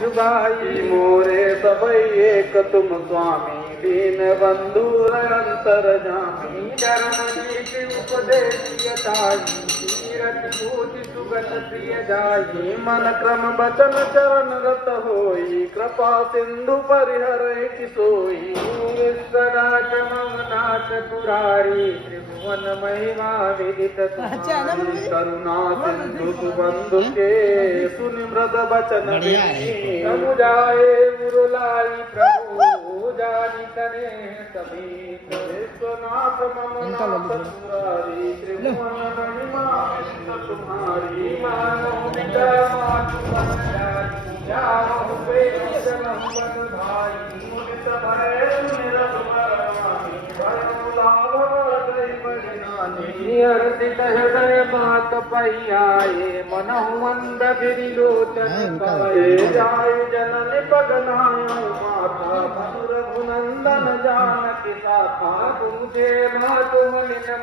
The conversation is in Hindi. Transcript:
जुगाई मोरे सबई एक तुम स्वामी दीन बंधु अंतर जामी धर्म नीति उपदेश तीरथ पूति सुगत प्रिय जाई मन क्रम बचन चरण रत होई कृपा सिंधु परिहर सोई विश्वनाथ ममनाथ पुरारी त्रिभुवन महिमा विदित तुम्हारी करुणा सिंधु सुबंधु के सुनिमृत बचन समुदाय मुरलाई प्रभु जानी तने सभी विश्वनाथ ममनाथ पुरारी त्रिभुवन महिमा विदित तुम्हारी मानो पिता मातु मन जाई जाओ प्रेम जन्म बन भाई मुदित भय निरत परमानी भयो लाभ गई परिणानी अर्दित हृदय बात पैयाए मनहु मंद गिरिलोचन पाए जाय जनन पगनायो माता मधुर गुनंदन जानकी साथा तुझे मातु मलिन